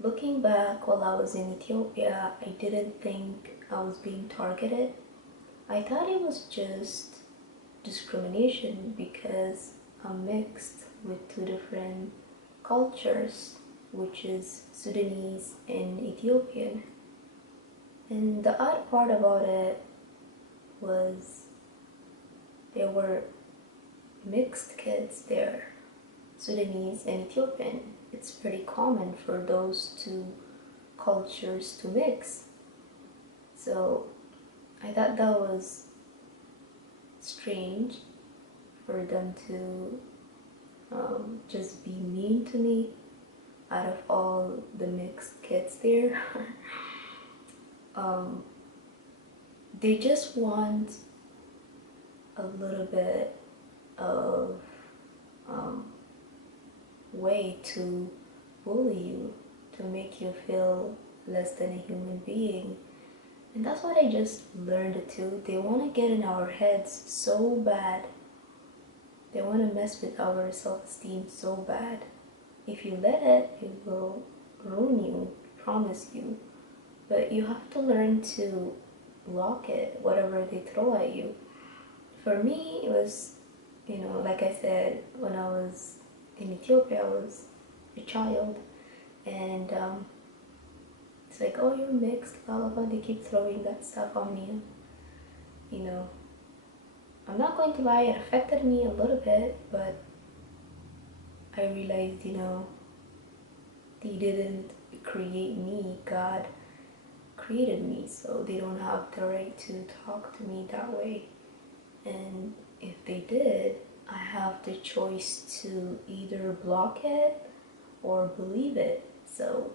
Looking back, while I was in Ethiopia, I didn't think I was being targeted. I thought it was just discrimination because I'm mixed with two different cultures, which is Sudanese and Ethiopian. And the odd part about it was there were mixed kids there, Sudanese and Ethiopian. It's pretty common for those two cultures to mix. So I thought that was strange for them to just be mean to me out of all the mixed kids there. um, they just want a little bit of um, way to bully you, to make you feel less than a human being. And that's what I just learned too. They want to get in our heads so bad. They want to mess with our self-esteem so bad. If you let it, it will ruin you, I promise you. But you have to learn to block it, whatever they throw at you. For me, it was, like I said, when I was in Ethiopia, I was a child, and it's like, oh, you're mixed, blah blah blah. They keep throwing that stuff on me. You know, I'm not going to lie, it affected me a little bit, but I realized, they didn't create me. God created me, so they don't have the right to talk to me that way. And if they did, I have the choice to either block it or believe it. So